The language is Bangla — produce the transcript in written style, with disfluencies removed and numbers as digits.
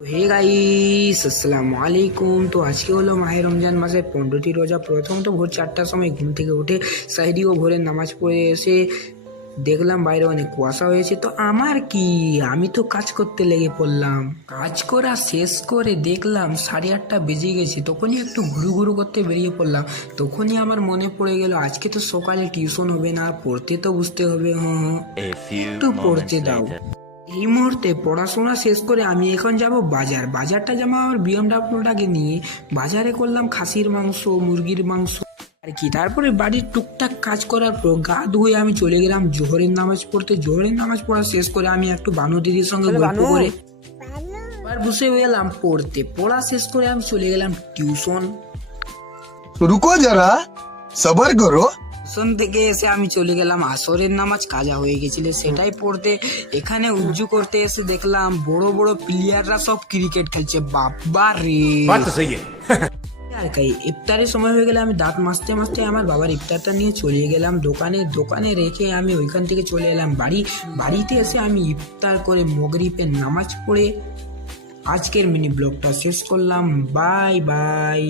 হে গাইস, আসসালামু আলাইকুম। তো আজকে হলো মাহে রমজান মাসের 15টি রোজা। প্রথমত ভোর 4টার সময় ঘুম থেকে উঠে সাহরি ও ভোরের নামাজ পড়ে এসে দেখলাম বাইরে অনেক কুয়াশা হয়েছে। তো আমার কি, আমি তো কাজ করতে লেগে পড়লাম। কাজ করা শেষ করে দেখলাম 8:30 বেজে গেছে। তখনই একটু ঘুরু ঘুরু করতে বেরিয়ে পড়লাম। তখনই আমার মনে পড়ে গেল আজকে তো সকালে টিউশন হবে না, পড়তে তো বুঝতে হবে। একটু পড়তে দাও। এই মুহূর্তে পড়াশোনা শেষ করে আমি এখন যাব বাজারটা যাবো আমার বিএমডাব্লিউটাকে নিয়ে। বাজারে করলাম খাসির মাংস, মুরগির মাংস আর কি। তারপরে বাড়ির টুকটাক কাজ করার পর গা ধুয়ে আমি চলে গেলাম জোহরের নামাজ পড়তে। জোহরের নামাজ পড়া শেষ করে আমি একটু বানু দিদির সঙ্গে গল্প করে এবার বসে গেলাম পড়তে। পড়া শেষ করে আমি চলে গেলাম টিউশন। रुको जरा सबर करो। টিউশন থেকে এসে আমি চলে গেলাম আসরের নামাজ কাজা হয়ে গেছিল সেটাই পড়তে। এখানে উজ্জু করতে এসে দেখলাম বড় বড় প্লেয়াররা সব ক্রিকেট খেলছে। বাবা রে, আর কাই ইফতারের সময় হয়ে গেলে আমি দাঁত মাজতে মাজতে আমার বাবার ইফতারটা নিয়ে চলে গেলাম দোকানে রেখে আমি ওইখান থেকে চলে এলাম বাড়িতে এসে আমি ইফতার করে মাগরিবের নামাজ পড়ে আজকের মিনি ব্লগটা শেষ করলাম। Bye bye.